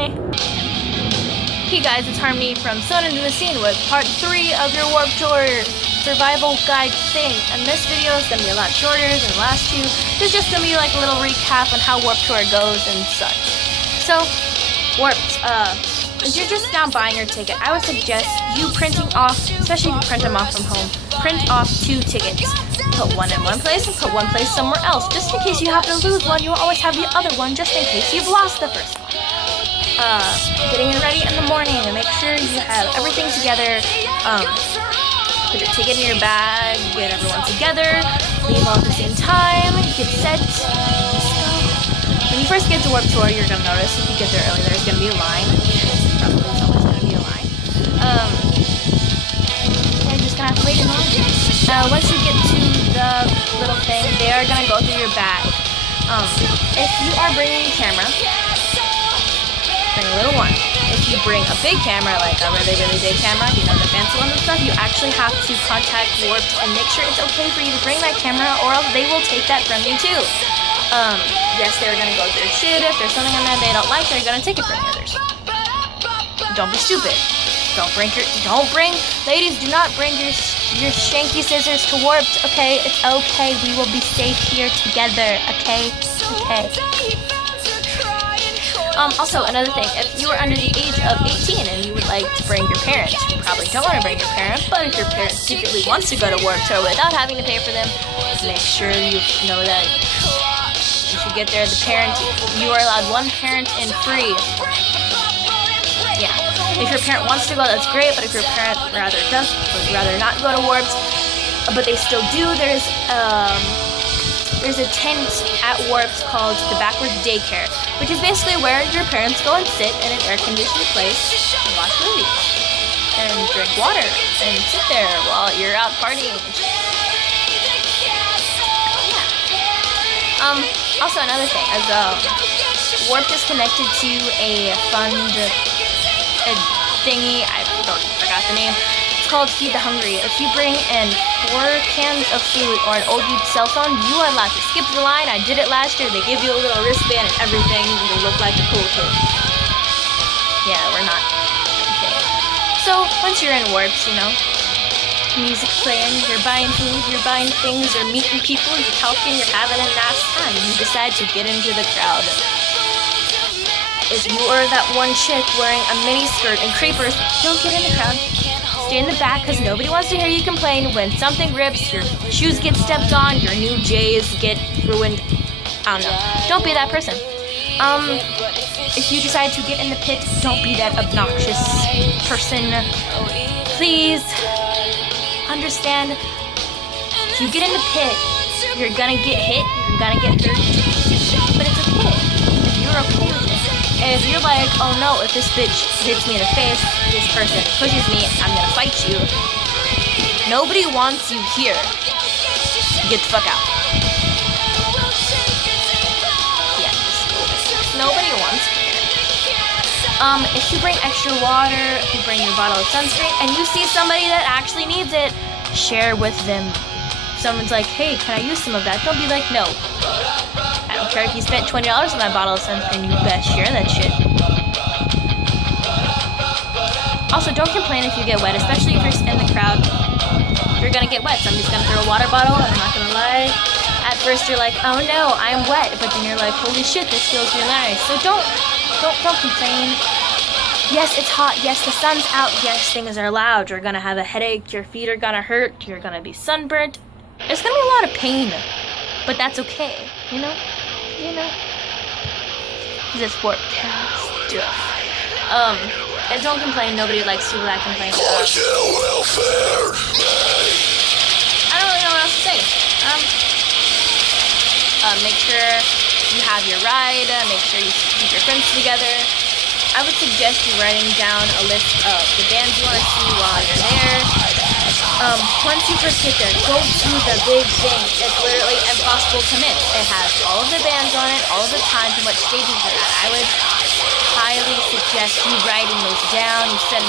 me? Hey guys, it's Harmony from Sewn.Into The Scene with part 3 of your Warped Tour survival guide thing. And this video is going to be a lot shorter than the last two. It's just going to be like a little recap on how Warped Tour goes and such. So, Warped, if you're just now buying your ticket, I would suggest you printing off, especially if you print them off from home, print off 2 tickets. Put one in one place and put one place somewhere else. Just in case you happen to lose one, you'll always have the other one just in case you've lost the first one. Getting it ready in the morning and make sure you have everything together. Put your ticket in your bag, get everyone together, leave all at the same time, get set. When you first get to Warped Tour, you're going to notice if you get there early, there's going to be a line. Probably there's always going to be a line. And you're just going to have to wait in line. Once you get to the little thing, they are going to go through your bag. If you are bringing a camera, bring a little one. If you bring a big camera, like a really, really big camera, you know, the fancy ones and stuff, you actually have to contact Warped and make sure it's okay for you to bring that camera, or else they will take that from you too. Yes, they're gonna go through shit. If there's something on there they don't like, they're gonna take it from others. Don't be stupid. Ladies, do not bring your shanky scissors to Warped, okay? It's okay, we will be safe here together, okay? Okay. Also, another thing, if you are under the age of 18 and you would like to bring your parents, you probably don't want to bring your parents, but if your parent secretly wants to go to Warped Tour without having to pay for them, make sure you know that you should get there. The parent, you are allowed one parent in free. Yeah, if your parent wants to go, that's great, but if your parent would rather not go to Warped, but they still do, there's a tent at Warped called the Backward Daycare, which is basically where your parents go and sit in an air-conditioned place and watch movies and drink water and sit there while you're out partying. Yeah. Also, another thing, as Warped is connected to a fund thingy, I forgot the name. It's called Feed the Hungry. If you bring in 4 cans of food or an old used cell phone, you are allowed to skip the line. I did it last year. They give you a little wristband and everything. You look like a cool kid. Yeah, we're not. Okay. So, once you're in Warped, you know, music playing, you're buying food, you're buying things, you're meeting people, you're talking, you're having a nice time. You decide to get into the crowd. If you are that one chick wearing a mini skirt and creepers, don't get in the crowd. Stay in the back because nobody wants to hear you complain when something rips, your shoes get stepped on, your new J's get ruined. I don't know. Don't be that person. If you decide to get in the pit, don't be that obnoxious person. Please understand, if you get in the pit, you're gonna get hit, you're gonna get hurt, but it's okay. If you're okay with it. If you're like, oh no, if this bitch hits me in the face, this person pushes me, I'm gonna fight you. Nobody wants you here. Get the fuck out. Yeah, just nobody wants you here. If you bring extra water, if you bring your bottle of sunscreen, and you see somebody that actually needs it, share with them. If someone's like, hey, can I use some of that? Don't be like, no. I don't care if you spent $20 on that bottle of sunscreen, you best share that shit. Also, don't complain if you get wet, especially if you're in the crowd. You're gonna get wet. Somebody's gonna throw a water bottle, and I'm not gonna lie. At first you're like, oh no, I'm wet, but then you're like, holy shit, this feels really nice. So don't complain. Yes, it's hot. Yes, the sun's out. Yes, things are loud. You're gonna have a headache. Your feet are gonna hurt. You're gonna be sunburnt. There's gonna be a lot of pain, but that's okay. You know. This Warped stuff. And don't complain. Nobody likes people that complain. I don't really know what else to say. Make sure you have your ride. Make sure you keep your friends together. I would suggest you writing down a list of the bands you want to see while you're there. Once you first get there, go to the big thing. It's literally impossible to miss. It has all of the bands on it, all of the times and what stages they're at. I would highly suggest you writing those down. You set an